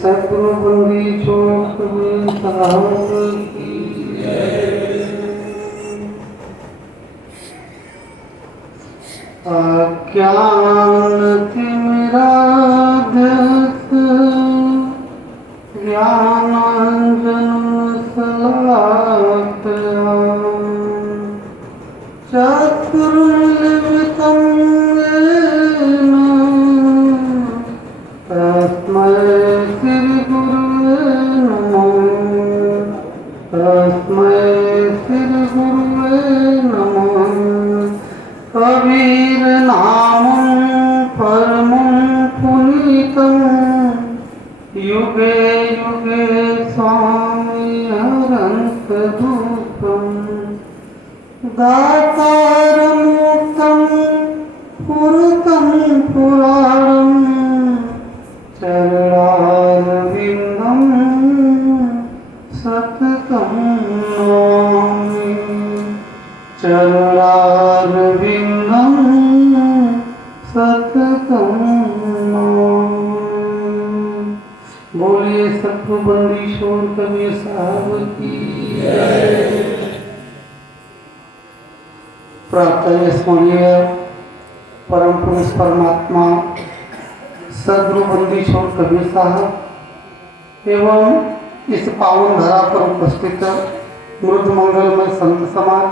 सद्गुरु बंदी चौक में साहब की ज्ञान तिमिराधस ज्ञानांजन सलाकया चतुर्लिप्तं येन तस्मै श्री गुरुवे नमः। तस्मै श्री गुरुवे नमः। कबीर नामं परमं पुनीतं युगे युगे स्वामी हरन्त धूपम् दातारमुक्तं पुरतं पुराणं चरणारविन्दं सततं नमामि। चरणारविन्दं सततं नमामि। बोलिए सद्गुरु बंदीश्वर कबीर साहब की प्रातः स्मरणीय परम पुरुष परमात्मा सद्गुरु बंदीश्वर कबीर साहब एवं इस पावन धरा पर उपस्थित मृद मंगलमय संत समाज,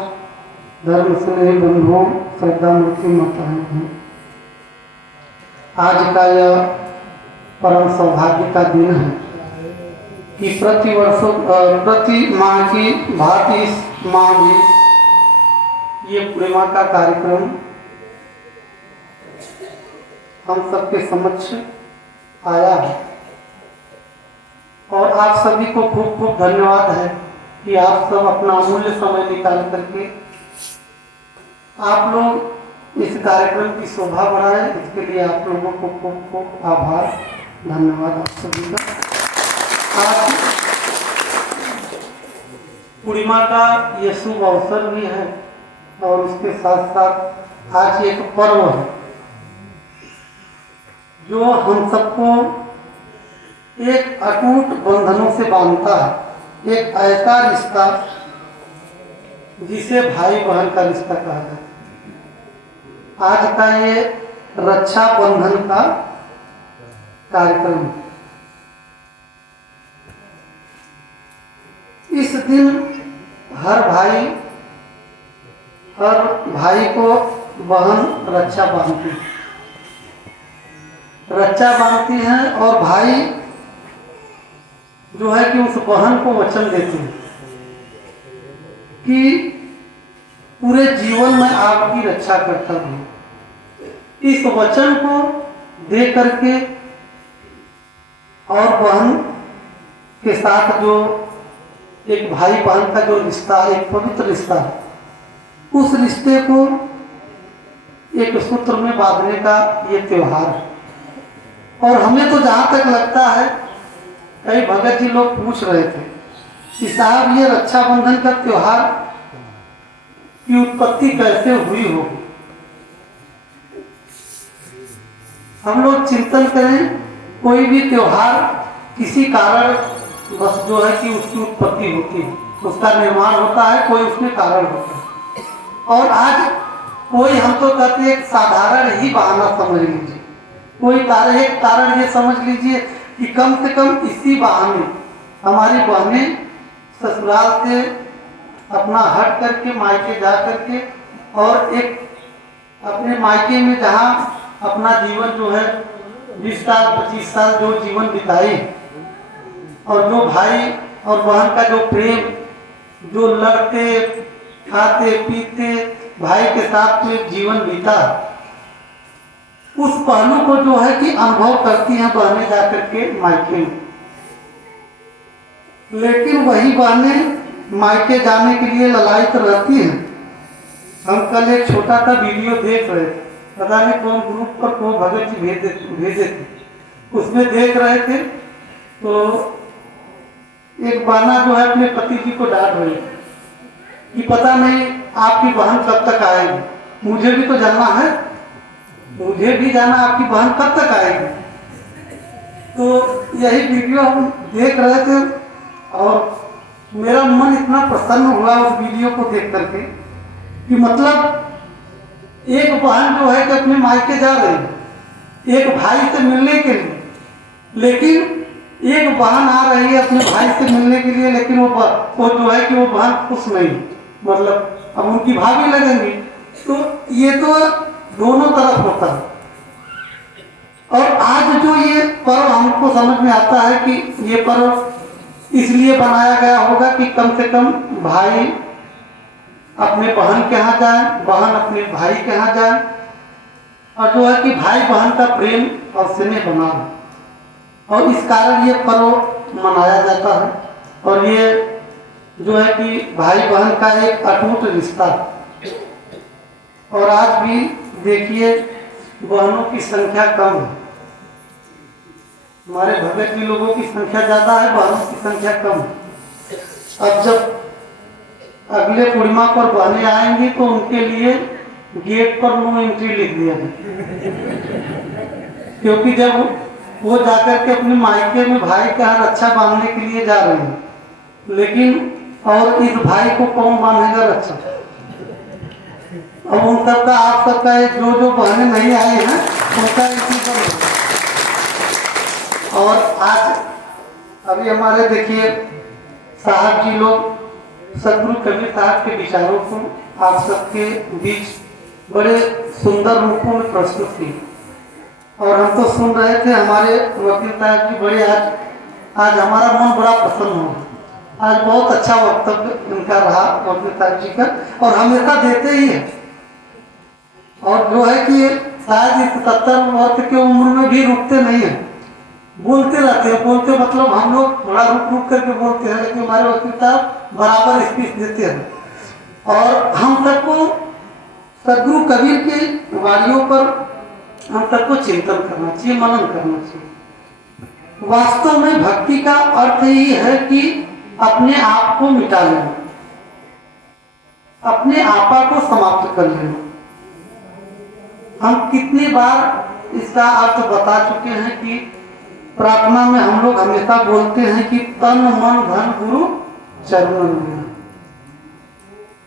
धर्म स्नेही बंधुओं, श्रद्धा मूर्ति माताएं हैं। आज का यह परम सौभाग्य का दिन है कि प्रति माह की भांति इस माह भी ये पूर्णिमा का कार्यक्रम हम सबके समक्ष आया है और आप सभी को खूब खूब धन्यवाद है कि आप सब अपना अमूल्य समय निकाल करके आप लोग इस कार्यक्रम की शोभा बढ़ाएं। इसके लिए आप लोगों को खूब खूब आभार, धन्यवाद आप सभी का। आज पूर्णिमा का ये शुभ अवसर भी है और उसके साथ साथ आज एक पर्व है जो हम सबको एक अटूट बंधनों से बांधता है। एक ऐसा रिश्ता जिसे भाई बहन का रिश्ता कहा जाता है। आज का ये रक्षा बंधन का कार्यक्रम। इस दिन हर भाई को बहन रक्षा बांधती है और भाई जो है कि उस बहन को वचन देते हैं कि पूरे जीवन में आपकी रक्षा करता हूं। इस वचन को दे करके और बहन के साथ जो एक भाई बहन का जो रिश्ता, एक पवित्र रिश्ता है, उस रिश्ते को एक सूत्र में बांधने का ये त्योहार है। और हमें तो जहां तक लगता है, कई भगत जी लोग पूछ रहे थे कि साहब ये रक्षाबंधन का त्योहार की उत्पत्ति कैसे हुई होगी। हम लोग चिंतन करें, कोई भी त्योहार किसी कारण बस जो है कि उसकी उत्पत्ति होती है, उसका निर्माण होता है, कोई उसमें कारण होता है। और आज कोई, हम तो कहते हैं, एक साधारण ही बहाना समझ लीजिए, कोई एक कारण ये समझ लीजिए कि कम से कम इसी बहाने हमारी बहनें ससुराल से अपना हट करके मायके जा करके और एक अपने मायके में जहाँ अपना जीवन जो है 20 साल 25 साल जो जीवन बिताए और जो भाई और बहन का जो प्रेम, जो लड़ते खाते पीते भाई के साथ जो जीवन बीता, उस पहलू को जो है कि अनुभव करती हैं बहनें जाकर के मायके में। लेकिन वही बहनें मायके जाने के लिए ललायित रहती हैं। हम कल एक छोटा सा वीडियो देख रहे थे, पता नहीं कौन ग्रुप पर कौन भगत जी भेजे थे, उसमें देख रहे थे तो एक बहना जो है अपने पति जी को डांट रही है कि पता नहीं आपकी बहन कब तक आएगी, मुझे भी तो जानना है। मुझे भी जाना, आपकी बहन कब तक आएगी। तो यही वीडियो हम देख रहे थे और मेरा मन इतना प्रसन्न हुआ उस वीडियो को देख करके कि मतलब एक बहन जो है कि अपने मायके जा रही है एक भाई से मिलने के लिए, लेकिन एक बहन आ रही है अपने भाई से मिलने के लिए, लेकिन वो जो है कि वो बहन खुश नहीं, मतलब अब उनकी भाभी लगेंगी। तो ये तो दोनों तरफ होता है। और आज जो ये पर्व हमको समझ में आता है कि ये पर्व इसलिए बनाया गया होगा कि कम से कम भाई अपने बहन के यहाँ जाए, बहन अपने भाई के यहाँ जाए, और जो है कि भाई बहन का प्रेम और स्नेह बना है, और इस कारण ये पर्व मनाया जाता है। और ये जो है कि भाई बहन का एक अटूट रिश्ता है। और आज भी देखिए बहनों की संख्या कम है, हमारे भगत जी लोगों की संख्या ज़्यादा है, बहनों की संख्या कम है। अब जब अगले पूर्णिमा पर बहनें आएंगी तो उनके लिए गेट पर नो एंट्री लिख दिया है क्योंकि जब वो जाकर के अपने मायके में भाई के यहाँ रक्षा बांधने के लिए जा रहे हैं, लेकिन और इस भाई को कौन बांधेगा रक्षा। अब उन सबका आप सबका जो बहनें नहीं आई हैं उनका इसी पर। और आज अभी हमारे देखिए साहब जी लोग सदगुरु कबीर साहब के विचारों को आप सबके बीच बड़े सुंदर रूपों में प्रस्तुत किए, और हम तो सुन रहे थे। हमारे वकील साहब जी बड़े आज हमारा मन बड़ा प्रसन्न हुआ। आज बहुत अच्छा वक्तव्य इनका रहा वकील साहब जी का, और हमेशा देते ही है। और जो है कि शायद इस 70 वर्ष की उम्र में भी रुकते नहीं है, बोलते रहते हैं। बोलते मतलब हम लोग बड़ा रुक करके बोलते हैं, लेकिन हमारे वकील साहब बराबर स्पीच देते हैं। और हम सबको सदगुरु कबीर की वाणियों पर हम सबको चिंतन करना चाहिए, मनन करना चाहिए। वास्तव में भक्ति का अर्थ ही है कि अपने आप को मिटा लेना, अपने आपा को समाप्त कर लेना। हम कितनी बार इसका अर्थ बता चुके हैं कि प्रार्थना में हम लोग हमेशा बोलते हैं कि तन मन धन गुरु चरणन में।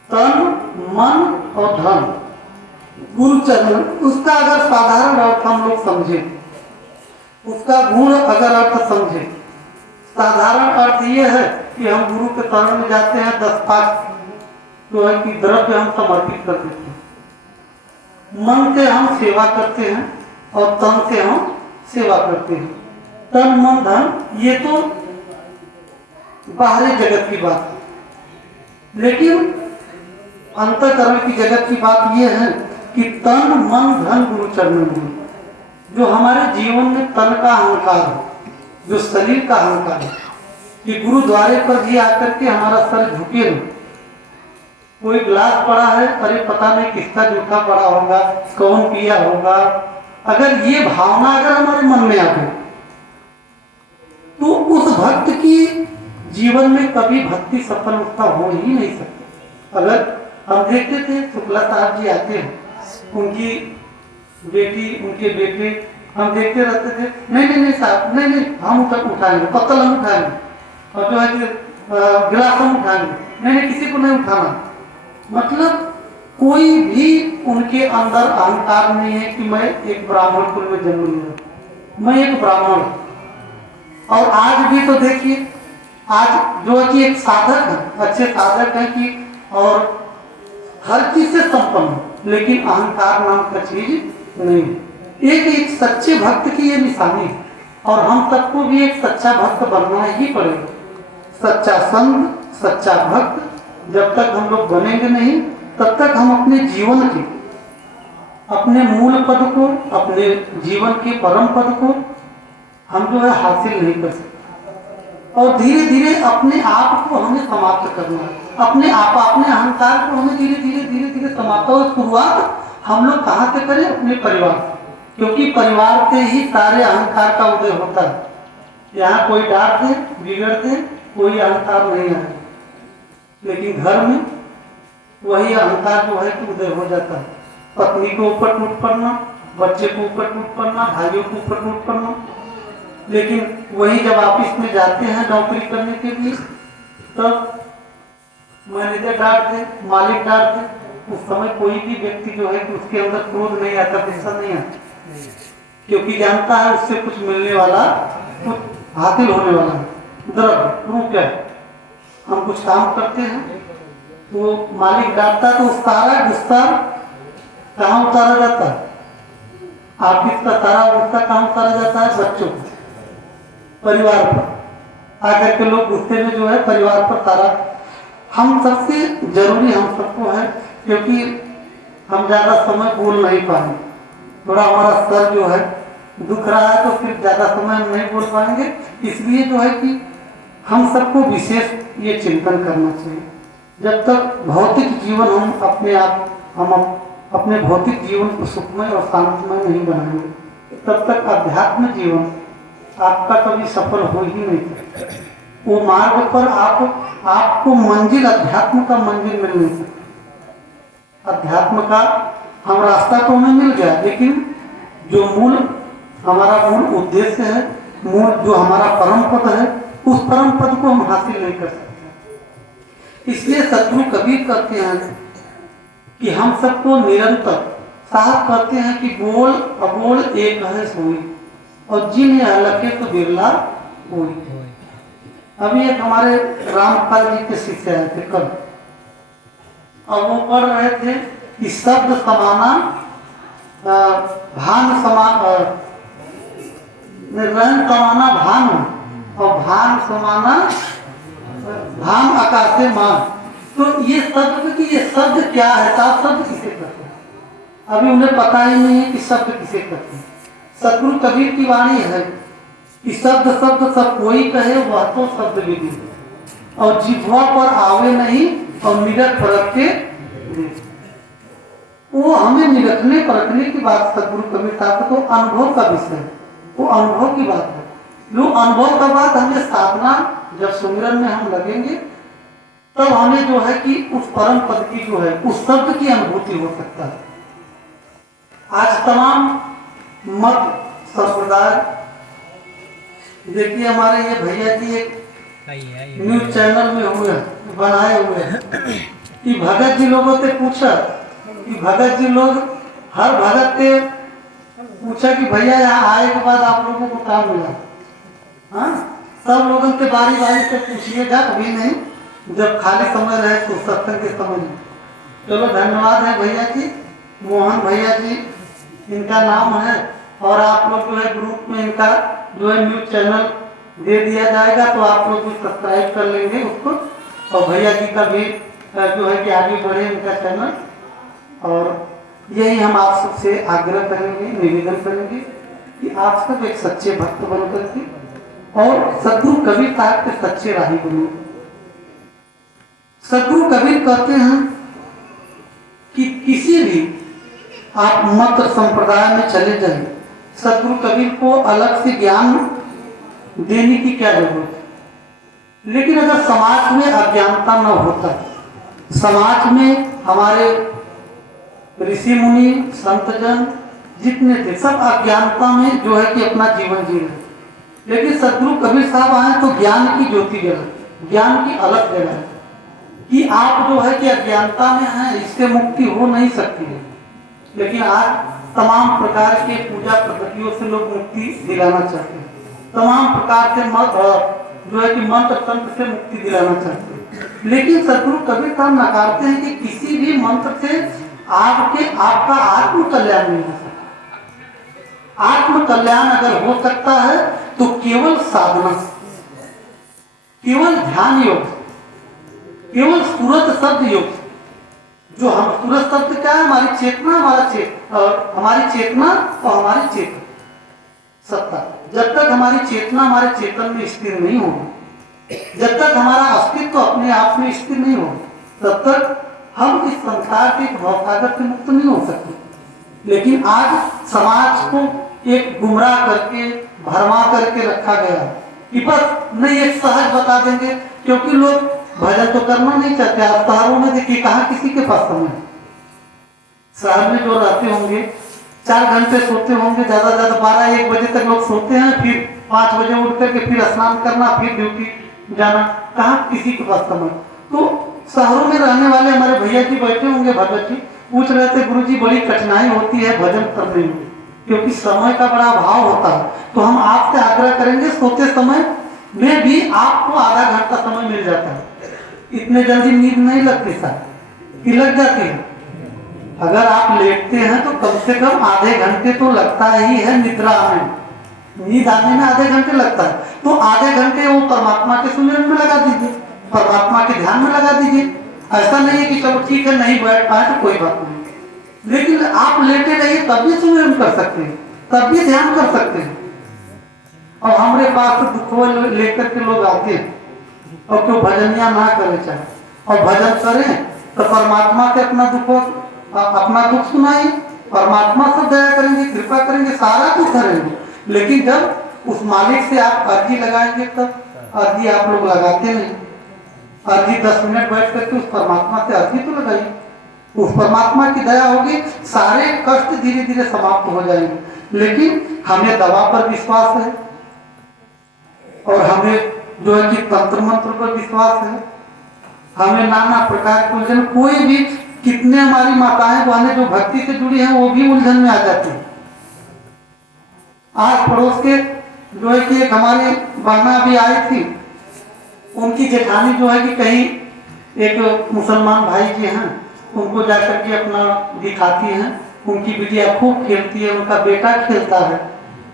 तन मन और धन गुरु चरण, उसका अगर साधारण अर्थ हम लोग समझे, उसका गुण अगर अर्थ समझे, साधारण अर्थ ये है कि हम गुरु के चरण में जाते हैं, 10-5 जो है कि द्रव्य हम समर्पित कर देते हैं, मन से हम सेवा करते हैं और तन से हम सेवा करते हैं। तन मन धन ये तो बाहरी जगत की बात है, लेकिन अंतःकरण की जगत की बात यह है कि तन मन धन गुरु चरण में। जो हमारे जीवन में तन का अहंकार है, जो शरीर का अहंकार है, कि गुरुद्वारे पर भी आकर के हमारा सर झुके नहीं। कोई ग्लास पड़ा है, अरे पता नहीं किसका जूठा पड़ा होगा, कौन पिया होगा, अगर ये भावना अगर हमारे मन में आ गई तो उस भक्त की जीवन में कभी भक्ति सफल उसका हो ही नहीं सकती। अगर हम देखते थे शुक्ला साहब जी आते हैं, उनकी बेटी उनके बेटे, हम देखते रहते थे, नहीं साहब नहीं हम उठाएंगे, पत्तल हम उठाएंगे, और जो है कि गिलास हम उठाएंगे, नहीं किसी को नहीं उठाना। मतलब कोई भी उनके अंदर अहंकार नहीं है कि मैं एक ब्राह्मण कुल में जन्म लिया, मैं एक ब्राह्मण। और आज भी तो देखिए, आज जो है कि एक साधक है, अच्छे साधक है कि और हर चीज से संपन्न, लेकिन अहंकार नाम का चीज नहीं। एक सच्चे भक्त की ये निशानी है, और हम सबको भी एक सच्चा भक्त बनना ही पड़ेगा। सच्चा संत, सच्चा भक्त जब तक हम लोग बनेंगे नहीं, तब तक हम अपने जीवन के, अपने मूल पद को, अपने जीवन के परम पद को हम जो है हासिल नहीं कर सकते। और धीरे धीरे अपने आप को हमें समाप्त करना है, अपने आप, अपने अहंकार को हमें धीरे धीरे समाप्त। और शुरुआत हम लोग कहाँ से करें? अपने परिवार से, क्योंकि परिवार से ही सारे अहंकार का उदय होता है। यहाँ कोई डांट दे, बिगड़ दे, कोई अहंकार नहीं है, लेकिन घर में वही अहंकार जो है कि उदय हो जाता है। पत्नी के ऊपर टूट पड़ना, बच्चे को ऊपर टूट पड़ना, भाइयों को ऊपर टूट पड़ना। लेकिन वही जब ऑफिस में जाते हैं नौकरी करने के लिए, तब मैनेजर डांटते, मालिक डांटते, उस समय कोई भी व्यक्ति जो है कि उसके अंदर क्रोध नहीं आता, गुस्सा नहीं आता, क्योंकि जानता है उससे कुछ मिलने वाला, कुछ हासिल होने वाला है। द्रव्य प्रूफ है, हम कुछ काम करते हैं तो मालिक डांटता तो सारा गुस्सा कहाँ उतारा जाता है? ऑफिस का सारा गुस्सा कहाँ उतारा जाता है? बच्चों को, परिवार पर आकर के लोग गुस्से में जो है परिवार पर सारा। हम सबसे जरूरी हम सबको है, क्योंकि हम ज्यादा समय बोल नहीं पाएंगे, थोड़ा हमारा सर जो है दुख रहा है तो फिर ज्यादा समय हम नहीं बोल पाएंगे। इसलिए जो है कि हम सबको विशेष ये चिंतन करना चाहिए। जब तक भौतिक जीवन हम अपने भौतिक जीवन को सुखमय और शांतिमय नहीं बनाएंगे, तब तक अध्यात्म जीवन आपका कभी सफल हो ही नहीं सकता। वो मार्ग पर आपको मंजिल, अध्यात्म का मंजिल मिल नहीं सकता। अध्यात्म का हम रास्ता तो हमें मिल गया, लेकिन जो मूल हमारा मूल उद्देश्य है, मूल जो हमारा परम पद है, उस परम पद को हम हासिल नहीं कर सकते। इसलिए सद्गुरु कबीर कहते हैं कि हम सबको निरंतर साथ करते हैं कि बोल अबोल एक है सोई, और जिन हलके तो बिरला कोई। अभी एक हमारे रामपाल जी के शिष्य आए थे कल, और वो पढ़ रहे थे कि शब्द समाना भान समान, निर्णय समाना भान, और भान समाना भान आकाशे मान। तो ये शब्द की ये शब्द क्या है, साफ शब्द किसे कहते हैं? अभी उन्हें पता ही नहीं है कि शब्द किसे कहते हैं। सद्गुरु कबीर की वाणी है कि शब्द शब्द सब कोई कहे, वह तो शब्द विधि, और जिह्वा पर आवे नहीं और निरख परख के। वो हमें निरखने परखने की बात सद्गुरु कबीर साहब तो अनुभव का विषय है, वो अनुभव की बात है। लोग अनुभव का बात हमें साधना, जब सुमिरन में हम लगेंगे तब हमें जो है कि उस परम पद की जो है उस शब्द की अनुभूति हो सकता है। आज तमाम मत संप्रदाय, देखिए हमारे ये भैया जी एक न्यूज चैनल में हुए बनाए हुए हैं कि भगत जी लोगों से पूछा कि भगत जी लोग हर भगत से पूछा कि भैया यहाँ आए के बाद आप लोगों को काम मिला? हाँ, सब लोगों के बारी बारी से पूछिएगा, कभी नहीं, जब खाली समय रहे तो सत्संग के समय में। चलो धन्यवाद है भैया जी, मोहन भैया जी इनका नाम है, और आप लोग जो है ग्रुप में इनका जो है न्यूज चैनल दे दिया जाएगा, तो आप लोग भी सब्सक्राइब कर लेंगे उसको, और भैया जी का भी जो है कि आगे बढ़े इनका चैनल। और यही हम आप सबसे आग्रह करेंगे, निवेदन करेंगे कि आप सब एक सच्चे भक्त बनकर के और सद्गुरु कबीर साहब के सच्चे राही बने। सद्गुरु कबीर कहते हैं कि किसी भी आप मत संप्रदाय में चले जाए, सद्गुरु कबीर को अलग से ज्ञान देने की क्या जरूरत है। लेकिन अगर समाज में अज्ञानता न होता, समाज में हमारे ऋषि मुनि संतजन जितने थे सब अज्ञानता में जो है कि अपना जीवन जी रहे, लेकिन सद्गुरु कबीर साहब आए तो ज्ञान की ज्योति जला, ज्ञान की अलग जगह है कि आप जो है कि अज्ञानता में हैं, इससे मुक्ति हो नहीं सकती है। लेकिन आज तमाम प्रकार के पूजा पद्धतियों से लोग मुक्ति दिलाना चाहते हैं, तमाम प्रकार से जो है कि मंत्र तंत्र से मुक्ति दिलाना चाहते हैं। लेकिन सद्गुरु कबीर साहब नकारते हैं कि किसी भी मंत्र से आपका आत्म कल्याण नहीं हो सकता। आत्म कल्याण अगर हो सकता है तो केवल साधना, केवल ध्यान योग, केवल सूरत शब्द योग। जो हम सूरत शब्द क्या है? हमारी चेतना, हमारी चेतना और हमारी चेतन सत्ता। जब तक हमारी चेतना हमारे चेतन में स्थिर नहीं होगी, जब तक हमारा अस्तित्व अपने आप में स्थिर नहीं होगा, तब तक हम इस संसार के भवसागर से मुक्त नहीं हो सकते। लेकिन आज समाज को एक गुमराह करके भरमा करके रखा गया कि बस नहीं, एक सहज बता देंगे, क्योंकि लोग भजन तो करना नहीं चाहते। आप शहरों में देखिए, कहाँ किसी के पास समय है। शहर में जो रहते होंगे 4 घंटे सोते होंगे, ज्यादा ज्यादा 12-1 बजे तक लोग सोते हैं, फिर 5 बजे उठ करके फिर स्नान करना, फिर ड्यूटी जाना। कहाँ किसी के पास समय। तो शहरों में रहने वाले हमारे भैया जी बैठे होंगे, भगत जी पूछ रहे थे, गुरु जी बड़ी कठिनाई होती है भजन करने में, क्योंकि समय का बड़ा अभाव होता है। तो हम आपसे आग्रह करेंगे, सोते समय में भी आपको आधा घंटा समय मिल जाता है। इतने जल्दी नींद नहीं लगती सर, कि लग जाती है। अगर आप लेटते हैं तो कम से कम आधे घंटे तो लगता ही है निद्रा आने, नींद आने में आधे घंटे लगता है। तो आधे घंटे वो परमात्मा के सुमिरन में लगा दीजिए, परमात्मा के ध्यान में लगा दीजिए। ऐसा नहीं है कि चलो ठीक है नहीं बैठ पाए तो कोई बात नहीं, लेकिन आप लेटे रहिए तब भी सुमिरन कर सकते हैं, तब भी ध्यान कर सकते हैं। और हमारे पास दुखों लेकर के लोग आते हैं और क्यों भजनिया ना करे चाहे, और भजन करें तो परमात्मा से अपना दुख सुनाइए, परमात्मा से दया करेंगे, कृपा करेंगे, सारा कुछ करेंगे। लेकिन जब उस मालिक से आप अर्जी लगाएंगे तब, अर्जी आप लोग लगाते नहीं। अर्जी 10 मिनट बैठ करके उस परमात्मा से अर्जी तो लगाइए, उस परमात्मा की दया होगी, सारे कष्ट धीरे धीरे समाप्त हो जाएंगे। लेकिन हमें दवा पर विश्वास है और हमें जो है कि तंत्र मंत्र पर विश्वास है, हमें नाना प्रकार के उलझन, कोई भी कितने हमारी माताएं बहनें जो भक्ति से जुड़ी हैं वो भी उलझन में आ जाती हैं। आज पड़ोस के जो है कि एक हमारी बहना भी आई थी, उनकी जेठानी जो है कि कहीं एक मुसलमान भाई जी हैं, उनको जाकर के अपना दिखाती हैं, उनकी बिटिया खूब खेलती है, उनका बेटा खेलता है,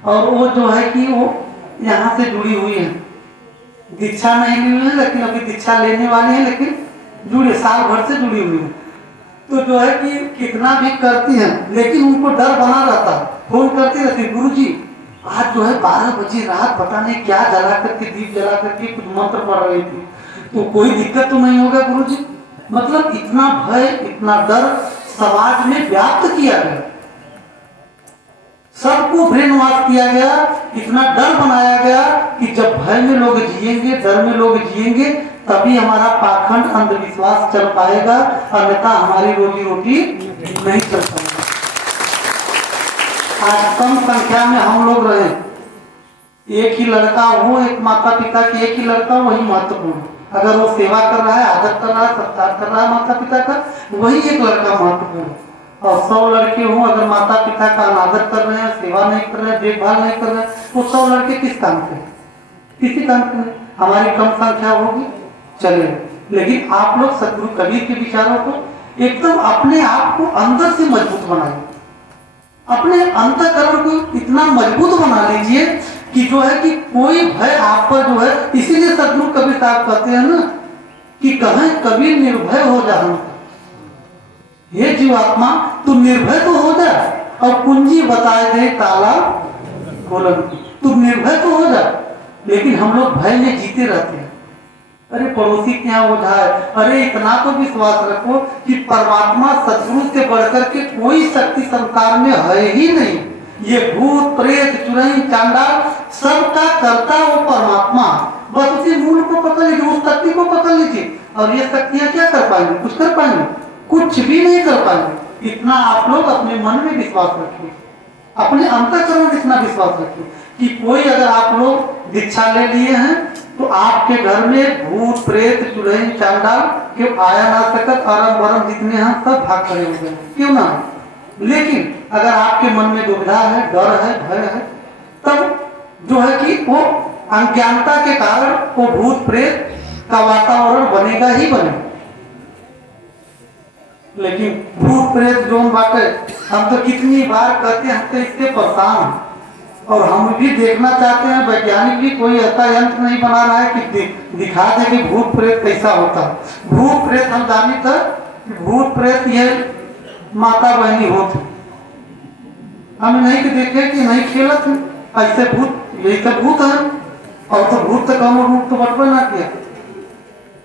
और वो जो है कि वो यहाँ से जुड़ी हुई है, दीक्षा नहीं ली हुई है, लेकिन अभी दीक्षा लेने वाली है, लेकिन जुड़ी साल भर से जुड़ी हुई है। तो जो है कि कितना भी करती हैं, लेकिन उनको डर बना रहता है, फोन करती रहती, गुरुजी आज जो है 12 बजे रात पता नहीं क्या जला करके, दीप जला करके कुछ मंत्र पढ़ रही थी, तो कोई दिक्कत तो नहीं होगा गुरुजी। मतलब इतना भय, इतना डर समाज में व्याप्त किया गया, सबको ब्रेन वॉश किया गया, इतना डर बनाया गया कि जब भय में लोग जिएंगे, डर में लोग जिएंगे, तभी हमारा पाखंड अंधविश्वास चल पाएगा, अन्यथा हमारी रोजी रोटी नहीं चल पाएगी। आज कम संख्या में हम लोग रहे, एक ही लड़का हो, एक माता पिता की एक ही लड़का, वही महत्वपूर्ण। अगर वो सेवा कर रहा है, आदर कर रहा है, सत्कार कर रहा है माता पिता का, वही एक लड़का महत्वपूर्ण। और 100 लड़के हों, अगर माता पिता का अनादर कर रहे हैं, सेवा नहीं कर रहे हैं, देखभाल नहीं कर रहे हैं, तो 100 लड़के किस काम के, किसी काम के नहीं। हमारी कम संख्या होगी चलेगा, लेकिन आप लोग सदगुरु कबीर के विचारों को एकदम अपने आप को अंदर से मजबूत बनाइए, अपने अंतःकरण को इतना मजबूत बना लीजिए कि जो है कि कोई भय आप पर जो है, इसीलिए सदगुरु कबीर साहब कहते हैं ना कि कहें कबीर निर्भय हो जा, ये जीवात्मा तू निर्भय तो हो जा, और कुंजी बताए दे ताला खोलन, तू निर्भय तो हो जा। लेकिन हम लोग भय में जीते रहते हैं, अरे पड़ोसी के यहाँ ओझा है, अरे इतना तो विश्वास रखो कि परमात्मा सदगुरु से बढ़कर के कोई शक्ति संसार में है ही नहीं। ये भूत प्रेत चुड़ैल चांडाल सबका करता वो परमात्मा, बस उसी मूल को पकड़ लीजिए, उस शक्ति को पकड़ लीजिए, और ये शक्तियां क्या कर पाएंगे, कुछ कर पाएंगे, कुछ भी नहीं कर पाएंगे। इतना आप लोग अपने मन में विश्वास रखिए, अपने अंतःकरण में इतना विश्वास रखिए कि कोई अगर आप लोग दीक्षा ले लिए हैं तो आपके घर में भूत प्रेत चुड़ैल चांडाल क्यों आया ना सकत, अरम बरम जितने हैं सब भाग खड़े हो गए, क्यों ना। लेकिन अगर आपके मन में दुविधा है, डर है, भय है, तब जो है कि वो अज्ञानता के कारण वो भूत प्रेत का वातावरण बनेगा ही बनेगा। लेकिन भूत प्रेत जो बाटे, हम तो कितनी बार कहते हैं, हम तो इससे परेशान हैं, और हम भी देखना चाहते हैं, वैज्ञानिक भी कोई ऐसा यंत्र नहीं बना रहा है कि दिखा दे कि भूत प्रेत कैसा होता है। भूत प्रेत हम जानी था कि भूत प्रेत ये माता बहनी होती, हम नहीं कि देखे कि नहीं खेलत ऐसे भूत, यही तो भूत है, और तो भूत तो कम रूप तो बटवा ना किया।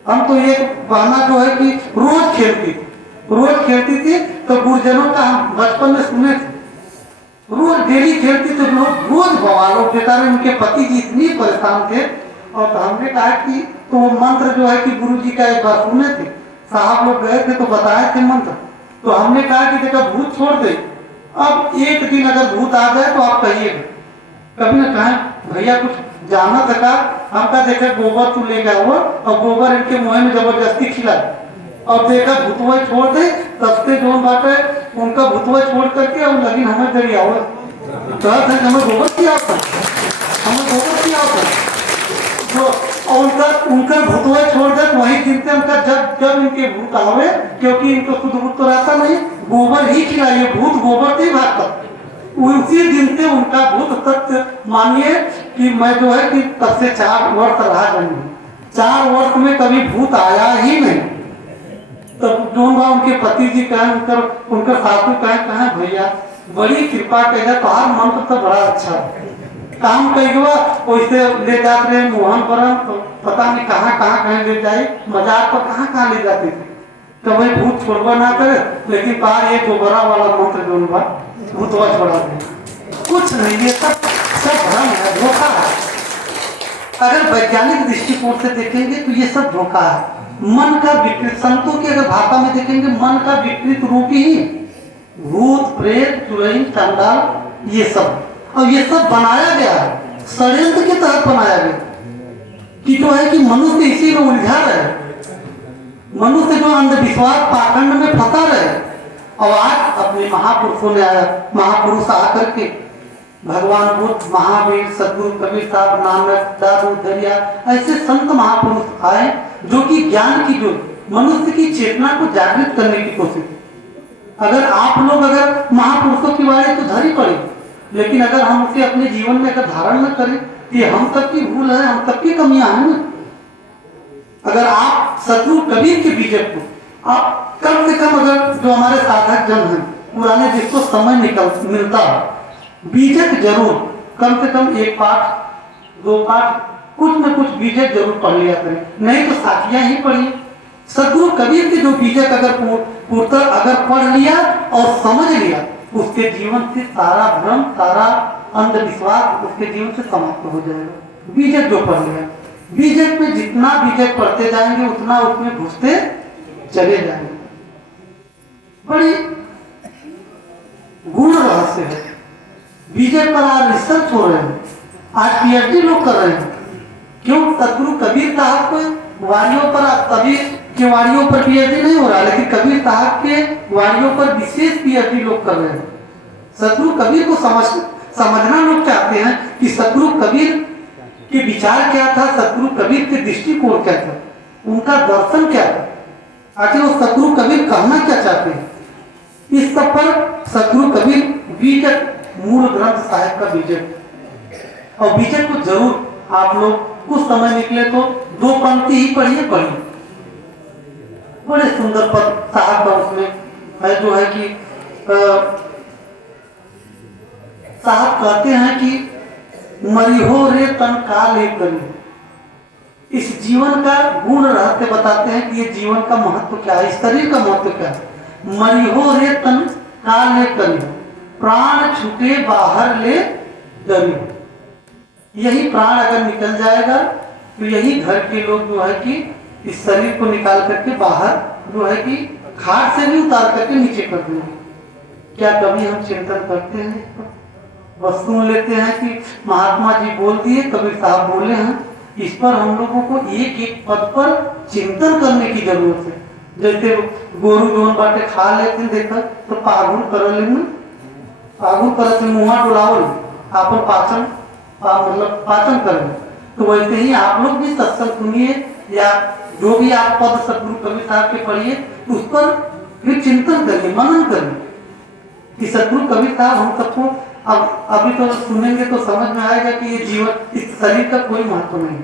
हम तो ये बहना जो है कि रोज खेलती थी, रोज खेलती थी, तो गुरुजनों का हम बचपन में सुने थे, रोज डेली खेलती तो लोग रोज बवालों बेचारे, उनके पति जी इतनी परेशान थे। और तो हमने कहा कि तो वो मंत्र जो है कि गुरु जी का एक बार सुने थे, साहब लोग गए थे तो बताए थे मंत्र, तो हमने कहा कि देखा भूत छोड़ दे, अब एक दिन अगर भूत आ जाए तो आप कहिएगा, कभी ना कहें भैया कुछ जाना था, हमका देखे गोबर तू ले गया हुआ और गोबर इनके मुँह में जबरदस्ती खिला और देखा भूतवा छोड़ दे, तब से जो बात है उनका भूतवा छोड़ करके और लगी हमें दरिया हुआ तो हमें गोबर किया होता, हमें गोबर किया होता तो उनका उनका भूतवा छोड़ दे वही दिन से उनका जब जब इनके भूत आवे, क्योंकि इनको खुद भूत तो रहता नहीं, गोबर ही खिलाइए, भूत गोबर से ही भागता, उसी दिन से उनका भूत तथ्य मानिए कि मैं जो है कि तब से 4 वर्ष रहा गई, 4 वर्ष में कभी भूत आया ही नहीं। तब जो उनके पति जी कहें, उनका सासू कहें भैया बड़ी कृपा कहेगा, तो हर मंत्र तो बड़ा अच्छा काम कहेगा, वैसे ले जाते रहे मोहन परम, तो पता नहीं कहाँ ले जाए, मजाक पर कहाँ ले जाते थे, तो वही भूत छोड़वा ना करे, लेकिन बाहर ये गोबरा वाला मंत्र जो भूतवा छोड़ा दे, कुछ नहीं, ये सब भ्रम है, धोखा है। अगर वैज्ञानिक दृष्टिकोण से देखेंगे तो ये सब धोखा है, मन का विकृत, संतों की अगर भाषा में देखेंगे मन का विकृत रूप ही भूत प्रेत चुड़ैल चंडाल ये सब, और ये सब बनाया गया है, षड्यंत्र के तहत बनाया गया कि जो है कि मनुष्य इसी में उलझा रहे, मनुष्य जो अंधविश्वास पाखंड में फंसा रहे। और आज अपने महापुरुषों ने आया, महापुरुष आकर के भगवान बुद्ध, महावीर, सदगुरु कबीर साहब, नानक, दादू दरिया, ऐसे संत महापुरुष आए जो कि ज्ञान की जो मनुष्य की चेतना को जागृत करने की कोशिश। अगर आप लोग अगर महापुरुषों की वाणी तो धरी पड़ी, लेकिन अगर हम उसे अपने जीवन में अगर धारण न करें तो ये हम सबकी भूल है, हम सबकी कमियां हैं ना। अगर आप सदगुरु कबीर के बीजक को आप कम से कम अगर जो हमारे साधक जन हैं पुराने जिसको समय मिलता है, बीजक जरूर कम से कम 1 पाठ 2 पाठ कुछ न कुछ बीजक जरूर पढ़ लिया करें, नहीं तो साखियां ही पढ़िए। सदगुरु कबीर के जो बीजक अगर पूर्णतः अगर पढ़ लिया और समझ लिया, उसके जीवन से सारा भ्रम, सारा अंधविश्वास उसके जीवन से समाप्त हो जाएगा। बीजक जो पढ़ लिया, बीजक में जितना बीजक पढ़ते जाएंगे उतना उसमें घुसते चले जाएंगे। बड़ी गूढ़ रहस्य है, बीजक पर आज रिसर्च हो रहे हैं, आज PhD लोग कर रहे हैं। क्यों? सदगुरु कबीर साहब को वाणियों पर, कबीर के वाणियों पर PhD नहीं हो रहा, लेकिन कबीर साहब के वाणियों पर विशेष PhD लोग कर रहे हैं। सदगुरु कबीर को समझना लोग चाहते हैं कि सदगुरु कबीर के विचार क्या था, सदगुरु कबीर के दृष्टिकोण क्या था, उनका दर्शन क्या था, आखिर वो सदगुरु कबीर कहना क्या चाहते हैं। इस सब पर सदगुरु कबीर बीजक, मूल ग्रंथ साहिब का बीजक, और बीजक को जरूर आप लोग कुछ समय निकले तो 2 पंक्ति ही पढ़िए। बड़े सुंदर पद साहब का उसमें है, जो है कि साहब कहते हैं कि मरिहो रे तन का ले करी। इस जीवन का गुण रहते बताते हैं कि ये जीवन का महत्व क्या है, इस शरीर का महत्व क्या है। मरिहो रे तन का ले करी, प्राण छूटे बाहर ले डरी। यही प्राण अगर निकल जाएगा तो यही घर के लोग जो है कि इस शरीर को निकाल करके बाहर जो है कि खाट से भी उतार करके नीचे कर देंगे। क्या कभी हम चिंतन करते हैं? बस सुन लेते हैं कि महात्मा जी बोल दिए, कबीर साहब बोले हैं, इस पर हम लोगों को एक एक पद पर चिंतन करने की जरूरत है। जैसे गोरू जोन बाटे खा लेते देखा तो पागुल कर लेंगे, पागुल कर से मुँह डुलावल आप पाचन मतलब पाचन करें, तो वैसे ही आप लोग भी सत्संग सुनिए या जो भी आप पद सदगुरु कबीर साहब के पढ़िए, उस पर फिर चिंतन करिए, मनन करिए कि सदगुरु कबीर साहब हम सबको अब अभी तो सुनेंगे तो समझ में आएगा कि ये जीवन, इस शरीर का कोई महत्व नहीं,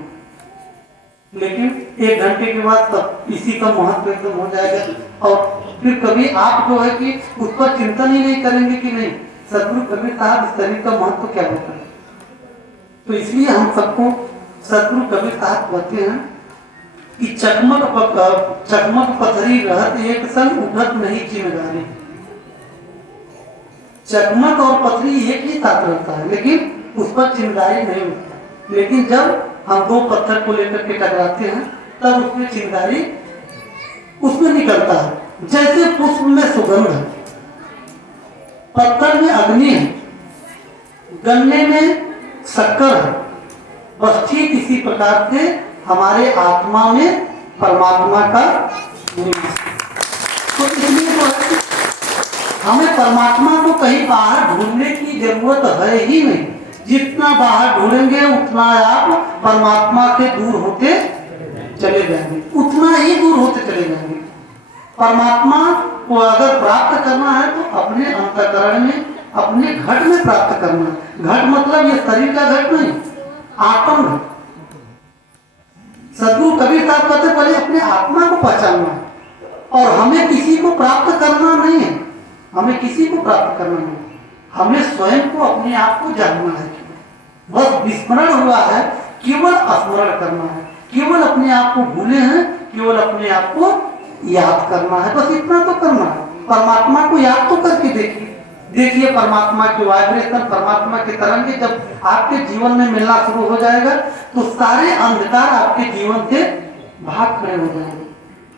लेकिन 1 घंटे के बाद तब इसी का महत्व एकदम हो जाएगा। और फिर कभी आप जो है कि उस पर चिंतन ही नहीं करेंगे कि नहीं सदगुरु कबीर साहब इस शरीर का महत्व क्या होता है। तो इसलिए हम सबको सदगुरु कबीर साहब कहते हैं कि चकमक पथरी रहत एक संग उठत नहीं चिनगारी। चकमक और पथरी एक ही साथ रहता है, लेकिन उस पर चिंगारी नहीं उठता। लेकिन जब हम 2 पत्थर को लेकर के टकराते हैं तब उसमें चिंगारी उसमें निकलता है। जैसे पुष्प में सुगंध है, पत्थर में अग्नि है, गन्ने में शक्कर है। बस ठीक इसी प्रकार से हमारे आत्मा में परमात्मा का निवास है। तो इसलिए तो हमें परमात्मा को कहीं बाहर ढूंढने की जरूरत है ही नहीं। जितना बाहर ढूंढेंगे उतना आप परमात्मा से दूर होते चले जाएंगे, उतना ही दूर होते चले जाएंगे। परमात्मा को अगर प्राप्त करना है तो अपने अंतःकरण में, अपने घट में प्राप्त करना है। घट मतलब ये शरीर का घट नहीं, आत्म घट। सदगुरु कबीर साहब कहते पहले अपने आत्मा को पहचानना है, और हमें किसी को प्राप्त करना नहीं है, हमें किसी को प्राप्त करना नहीं, हमें स्वयं को, अपने आप को जानना है। बस विस्मरण हुआ है, केवल स्मरण करना है, केवल अपने आप को भूले हैं, केवल अपने आप को याद करना है। बस इतना तो करना है। परमात्मा को याद तो करके देखिए परमात्मा की वाइब्रेशन, परमात्मा की तरंगे जब आपके जीवन में मिलना शुरू हो जाएगा तो सारे अंधकार आपके जीवन से भाग खड़े हो जाएंगे।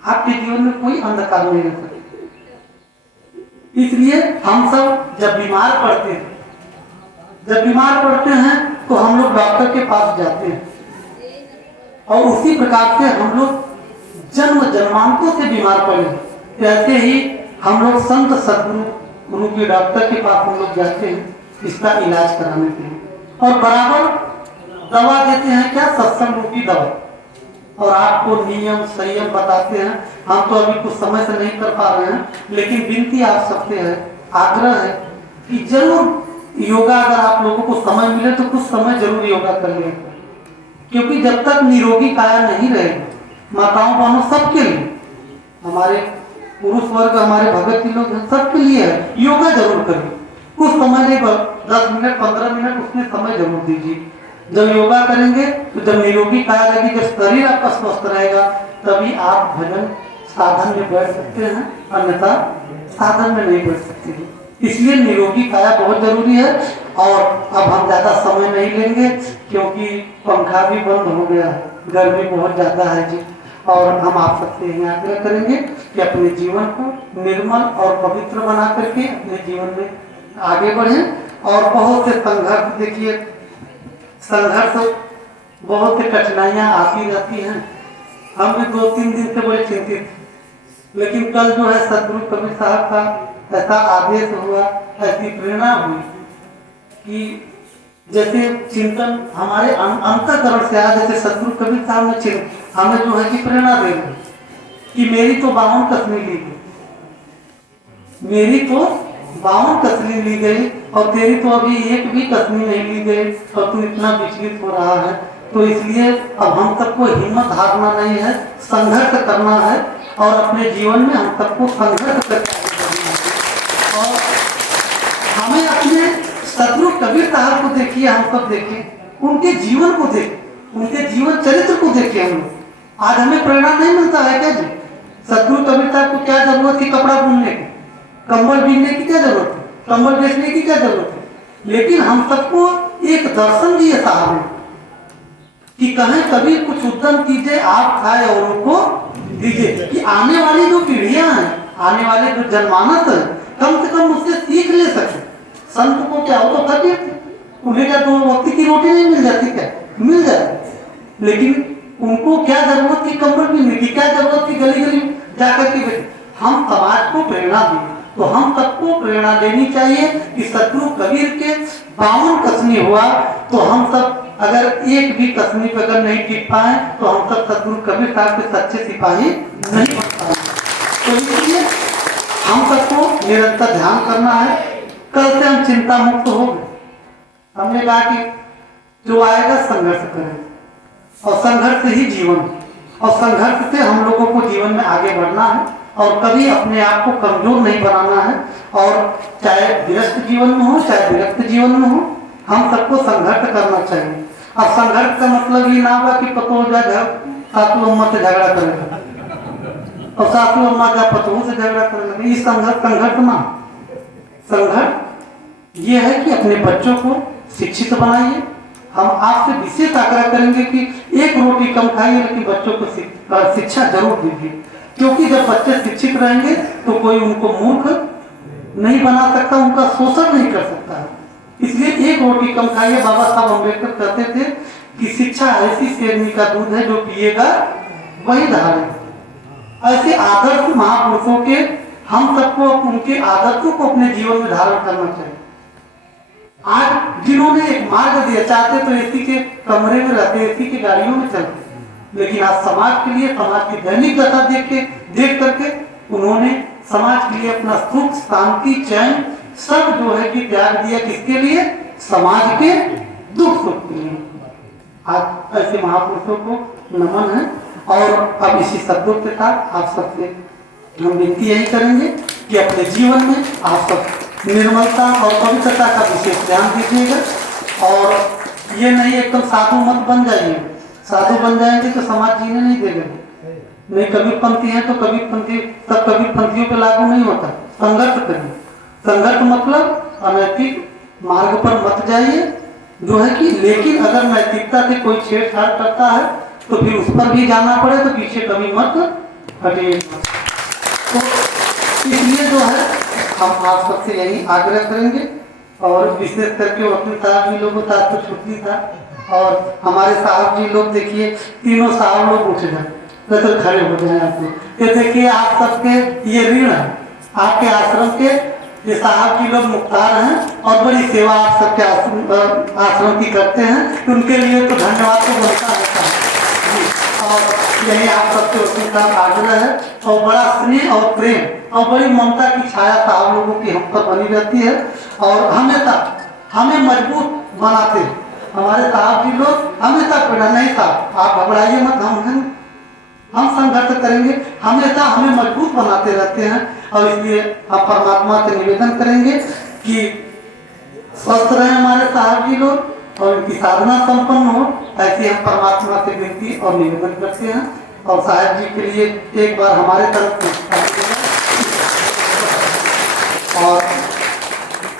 आपके जीवन में कोई अंधकार नहीं रह सकता। इसलिए हम सब जब बीमार पड़ते हैं तो हम लोग डॉक्टर के पास जाते हैं, और उसी प्रकार से हम लोग जन्मांतों से बीमार पड़े। ऐसे ही हम लोग संत सदगुरु गुरु के डॉक्टर के पास हम लोग जाते हैं इसका इलाज कराने के लिए, और बराबर दवा देते हैं, क्या सत्संग रूपी दवा, और आपको नियम संयम बताते हैं। हम तो अभी कुछ समय से नहीं कर पा रहे हैं, लेकिन विनती आप सबसे है, आग्रह है कि जरूर योगा, अगर आप लोगों को समय मिले तो कुछ समय जरूर योगा कर लें, क्योंकि जब तक निरोगी काया नहीं रहेगी, माताओं बहनों सबके लिए, हमारे पुरुष वर्ग, हमारे भगत के लोग सबके लिए है, योगा जरूर करें। कुछ समय नहीं, 10 मिनट 15 मिनट उसमें समय जरूर दीजिए। जब योगा करेंगे तो जब निरोगी काया रहेगी, जब शरीर आपका स्वस्थ रहेगा, तभी आप भजन साधन में बैठ सकते हैं, अन्यथा साधन में नहीं बैठ सकते। इसलिए निरोगी काया बहुत जरूरी है। और अब हम ज्यादा समय नहीं लेंगे क्योंकि पंखा भी बंद हो गया है, गर्मी बहुत ज्यादा है जी। और हम आप सबसे यही आग्रह करेंगे कि अपने जीवन को निर्मल और पवित्र बना करके अपने जीवन में आगे बढ़ें। और बहुत से संघर्ष, देखिए संघर्ष, बहुत से कठिनाइयाँ आती रहती हैं। हम भी 2-3 दिन से बड़े चिंतित, लेकिन कल जो है सदगुरु कबीर साहब का ऐसा आदेश हुआ, ऐसी प्रेरणा हुई कि जैसे चिंतन हमारे अंतःकरण से आया, जैसे सदगुरु कबीर साहब ने हमें जो है कि प्रेरणा दे दी कि मेरी तो 52 कसनी ली गई, मेरी तो 52 कसनी ली गई, और तेरी तो अभी एक भी कसनी नहीं ली गई, और तू इतना विचलित हो रहा है। तो इसलिए अब हम सबको हिम्मत हारना नहीं है, संघर्ष करना है, और अपने जीवन में हम सबको संघर्ष करके और हमें अपने सदगुरु कबीर साहब को देखिए, हम सब देखें, उनके जीवन को देखें, उनके जीवन चरित्र को देखें। हम लोग आज हमें प्रेरणा नहीं मिलता है क्या जी? सदगुरु कबीर साहब को क्या जरूरत थी कपड़ा बुनने की, कंबल बीनने की क्या जरूरत है, कंबल बेचने की क्या जरूरत है? लेकिन हम सबको एक दर्शन दिए साहब ने कि कहें कबीर कुछ उद्यम कीजिए, आप खाए और उनको दीजिए, कि आने वाली जो पीढ़ियां हैं, आने वाले जो जनमानस है, कम से कम उससे सीख ले सके। संत को क्या हो तो फकीर थे, उन्हें क्या 2 वक्त की रोटी नहीं मिल जाती क्या? मिल जाती, लेकिन उनको क्या जरूरत थी कंबल बीनने की, क्या जरूरत थी गली गली जाकर के? हम समाज को प्रेरणा दी, तो हम सबको प्रेरणा लेनी चाहिए कि सदगुरु कबीर के 52 कसनी हुआ, तो हम सब अगर एक भी कसनी पर अगर नहीं टिक पाए तो हम सब सदगुरु कबीर साहब के सच्चे सिपाही नहीं बन पाए। तो इसलिए हम सबको निरंतर ध्यान करना है। कल से हम चिंता मुक्त हो गए। हमने कहा कि जो आएगा संघर्ष करें, और संघर्ष ही जीवन, और संघर्ष से हम लोगों को जीवन में आगे बढ़ना है, और कभी अपने आप को कमजोर नहीं बनाना है। और चाहे गृहस्थ जीवन में हो, चाहे विरक्त जीवन में हो, हम सबको संघर्ष करना चाहिए। अब संघर्ष का मतलब ये ना हुआ कि पतो जा सासू अम्मा से झगड़ा करेगा, और सासू अम्मा जा पतों से झगड़ा करेगा, ये संघर्ष ना। संघर्ष ये है कि अपने बच्चों को शिक्षित बनाइए। हम आपसे विशेष आग्रह करेंगे कि एक रोटी कम खाइए, लेकिन बच्चों को शिक्षा जरूर दीजिए, क्योंकि जब बच्चे शिक्षित रहेंगे तो कोई उनको मूर्ख नहीं बना सकता, उनका शोषण नहीं कर सकता है। इसलिए एक रोटी कम खाइए। बाबा साहब अम्बेडकर कहते थे कि शिक्षा ऐसी शेरनी का दूध है जो पिएगा वही धारे। ऐसे आदर्श महापुरुषों के हम सबको उनके आदर्शों को अपने जीवन में धारण करना चाहिए। आज जिन्होंने एक मार्ग दिया, चाहते तो एसी के कमरे में रहते, एसी की गाड़ियों में चलते, लेकिन आज समाज के लिए, समाज की दैनिक दशा देख करके उन्होंने समाज के लिए अपना सुख, शांति, चैन सब जो है कि त्याग दिया। किसके लिए? समाज के दुख सुख के लिए। आज ऐसे महापुरुषों को नमन है। और अब इसी शब्दों के साथ आप सबसे हम विनती यही करेंगे कि अपने जीवन में आप सब निर्मलता और पवित्रता का विशेष ध्यान दीजिएगा। और ये नहीं एकदम साधु मत बन जाइए। साधु बन जाएंगे तो समाज जीने नहीं देगा। नहीं, कभी पंथी है तो कभी पंथी, सब कभी पंथियों पे लागू नहीं होता। संघर्ष करिए। संघर्ष मतलब अनैतिक मार्ग पर मत जाइए जो है कि, लेकिन अगर नैतिकता से कोई छेड़छाड़ करता है तो फिर उस पर भी जाना पड़े तो पीछे कभी मत हटिए। तो इसलिए जो है हम आप सबसे यही आग्रह करेंगे। और विशेष करके वकील साहब जी लोगों का तो छुट्टी था और हमारे साहब जी लोग देखिए, तीनों साहब लोग उठ जाए तो खड़े हो जाए। आपको ये देखिए, आप सबके ये ऋण है आपके आश्रम के। ये साहब जी लोग मुख्तार हैं और बड़ी सेवा आप सबके आश्रम की करते हैं, तो उनके लिए तो धन्यवाद तो बनता रहता है। और यही आप सबके वकील साहब आग्रह है। और बड़ा स्नेह और प्रेम और बड़ी ममता की छाया साहब लोगों की हम पर बनी रहती है और हमेशा हमें मजबूत बनाते हैं। हमारे साहब जी लोग हमेशा पीड़ा नहीं साहब आप घबराइए मत, हम संघर्ष करेंगे, हमेशा हमें मजबूत बनाते रहते हैं। और इसलिए आप परमात्मा से निवेदन करेंगे कि स्वस्थ रहे हमारे साहब जी लोग और उनकी साधना संपन्न हो। ऐसे हम परमात्मा से विनती और निवेदन करते हैं। और साहब जी के लिए एक बार हमारे तरफ से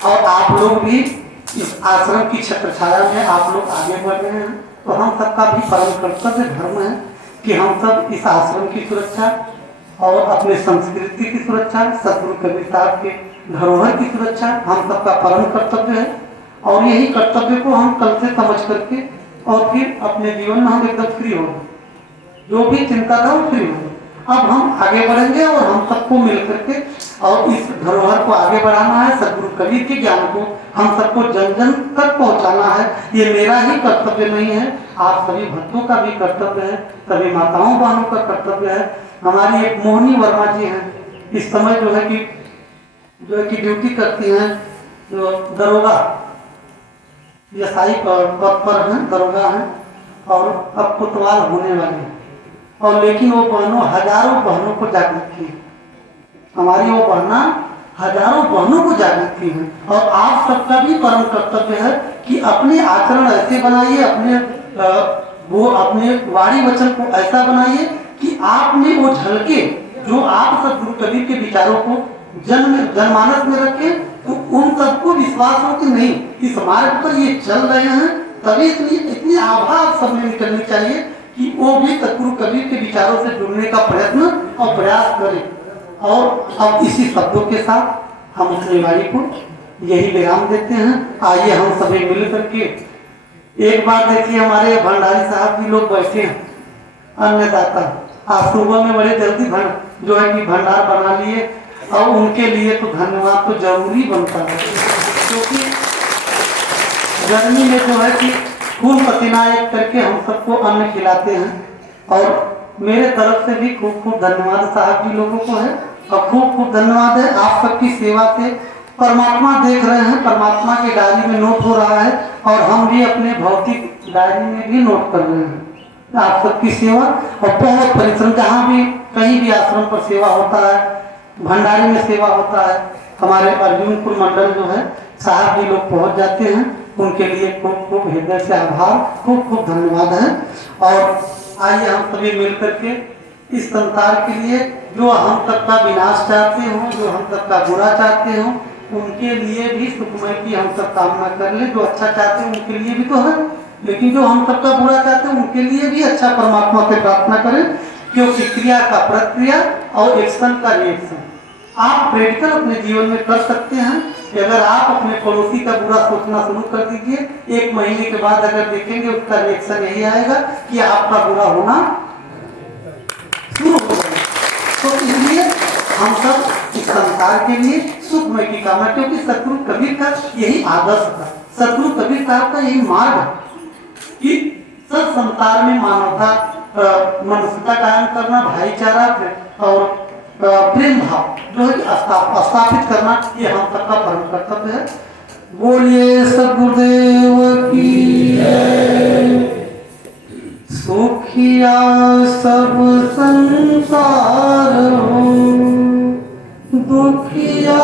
और आप लोग भी इस आश्रम की छत्र छाया में आप लोग आगे बढ़ रहे हैं, तो हम सबका भी परम कर्तव्य धर्म है कि हम सब इस आश्रम की सुरक्षा और अपने संस्कृति की सुरक्षा, सदगुरु कबीर साहब के धरोहर की सुरक्षा हम सबका परम कर्तव्य है। और यही कर्तव्य को हम कल से समझ करके और फिर अपने जीवन में हम एकदम फ्री हो गए, जो भी चिंता था वो फ्री हो गए। अब हम आगे बढ़ेंगे और हम सबको मिल करके और इस धरोहर को आगे बढ़ाना है। सदगुरु कबीर के ज्ञान को हम सबको जन जन तक पहुंचाना है। ये मेरा ही कर्तव्य नहीं है, आप सभी भक्तों का भी कर्तव्य है, सभी माताओं बहनों का कर्तव्य है। हमारी एक मोहनी वर्मा जी हैं, इस समय जो है कि ड्यूटी करती हैं, जो दरोगा यसाई पद पर हैं, दरोगा हैं और अब कोतवाल होने वाले हैं। और लेकिन वो बहनों हजारों बहनों को जागृत की, हमारी वो बहना हजारों बहनों को जागृत की है। और आप सबका भी परम कर्तव्य है कि अपने आचरण ऐसे बनाइए, अपने वाणी वचन को ऐसा बनाइए कि आपने वो झलके जो आप सदगुरु कबीर के विचारों को जनमानस में रखे, तो उन सबको विश्वास हो कि नहीं इस मार्ग पर ये चल रहे हैं। तभी इतनी आभा आप सब में निकलनी चाहिए कि वो भी सदगुरु कबीर के विचारों से जुड़ने का प्रयत्न और प्रयास करें। और अब इसी शब्दों के साथ हम अपनी वाणी को यही विराम देते हैं। आइए हम सभी मिल करके एक बार देखिए, हमारे भंडारी साहब जी लोग बैठे हैं, अन्नदाता। आज सुबह में बड़े जल्दी जो है कि भंडार बना लिए और उनके लिए तो धन्यवाद तो जरूरी बनता है, क्योंकि गर्मी में जो है कि खून पसीना एक करके हम सबको अन्न खिलाते हैं। और मेरे तरफ से भी खूब खूब धन्यवाद साहब जी लोगों को है और खूब खूब धन्यवाद है आप सबकी सेवा से। परमात्मा देख रहे हैं, परमात्मा की डायरी में नोट हो रहा है और हम भी अपने भौतिक डायरी में भी नोट कर रहे हैं आप सबकी सेवा और बहुत परिश्रम। जहाँ भी कहीं भी आश्रम पर सेवा होता है, भंडारी में सेवा होता है, हमारे अर्जुनपुर मंडल जो है साहब जी लोग पहुँच जाते हैं, उनके लिए खूब खूब हृदय से आभार, खूब खूब धन्यवाद है। और आइए हम सभी मिल करके इस संसार के लिए जो हम सबका विनाश चाहते हो, जो हम सबका बुरा चाहते हो, उनके लिए भी सुखमय की हम सब कामना कर ले। जो अच्छा चाहते हैं उनके लिए भी तो है, लेकिन जो हम सबका बुरा चाहते हैं उनके लिए भी अच्छा परमात्मा से प्रार्थना करें, क्योंकि क्रिया का प्रतिक्रिया और एक्शन का रिएक्शन आप प्रैक्टिकल अपने जीवन में कर सकते हैं कि अगर आप अपने पड़ोसी का बुरा सोचना शुरू कर दीजिए, 1 महीने के बाद अगर देखेंगे उसका रिएक्शन यही आएगा कि आपका बुरा होना शुरू हो जाएगा। तो इसलिए हम सब इस संसार के लिए सुखमय की कामना, क्योंकि सतगुरु कबीर का यही आदर्श था, सतगुरु कबीर साहब का यही मार्ग है कि सब संसार में मानवता, मनुष्यता कायम करना, भाईचारा और प्रेम भाव जो है स्थापित करना, ये हम सबका परम कर्तव्य है। बोलिए सद्गुरुदेव की जय। सुखिया सब संसार हो, दुखिया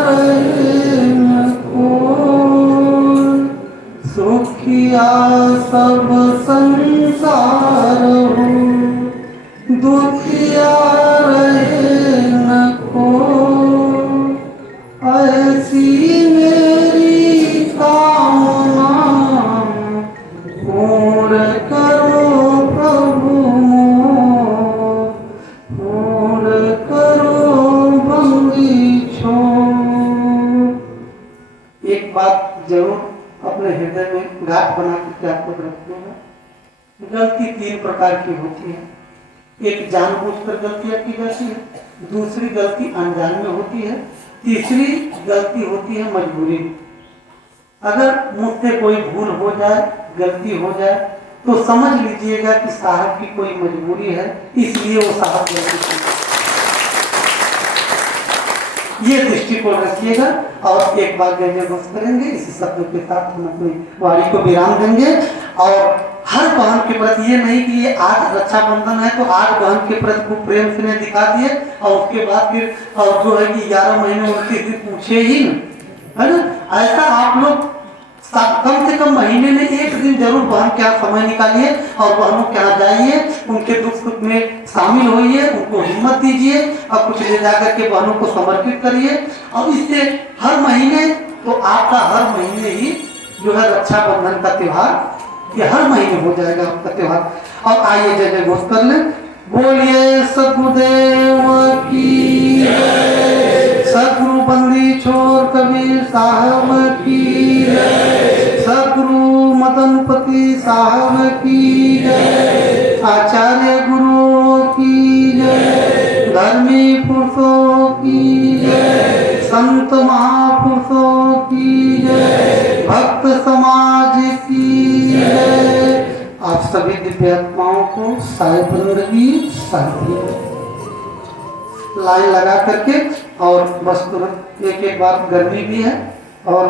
रहे न कोई। सुखिया सब संसार हो, दुखिया रहे न कोई। ऐसी मेरी कामना पूर्ण करो प्रभु मोर, पूर्ण करो बंदी छोड़। एक बात जरूर अपने हृदय में गांठ बना करके आप लोग रखिएगा, गलती 3 प्रकार की होती है। एक जानबूझकर गलतियां की जाती है, दूसरी गलती अनजान में होती है, तीसरी गलती होती है मजबूरी। अगर मुझसे कोई भूल हो जाए, गलती हो जाए, तो समझ लीजिएगा कि साहब की कोई मजबूरी है, इसलिए वो साहब गलती की। ये दृष्टिकोण रखिएगा। और एक बात जय घोष करेंगे, इसी शब्द के साथ हम अपनी वाणी को विराम देंगे। और हर बहन के प्रति ये नहीं कि ये आज रक्षाबंधन है तो आज बहन के प्रति खूब प्रेम स्नेह दिखा दिए और उसके बाद फिर और जो है कि 11 महीने 29 दिन पूछे ही न, है ना। ऐसा आप लोग कम से कम महीने में 1 दिन जरूर बहन के यहाँ समय निकालिए और बहनों के यहाँ जाइए, उनके दुख सुख में शामिल होइए, उनको हिम्मत दीजिए और कुछ ले जाकर के बहनों को समर्पित करिए। और इससे हर महीने तो आपका हर महीने ही जो है रक्षाबंधन का त्योहार, ये हर महीने हो जाएगा आपका त्योहार। और आइए जय जय घोष कर ले। बोलिए सद्गुरुदेव की जय। सद्गुरु बंदी छोर कबीर साहब की जय। सद्गुरु मदनपति साहब की जय। आचार्य गुरु की जय। धर्मी पुरुषों की जय। संत महापुरुषों की जय। भक्त समाज की जय। आप सभी दिव्य आत्माओं को साहिब की शांति लाइन लगा करके और बस तुरंत एक बार गर्मी भी है और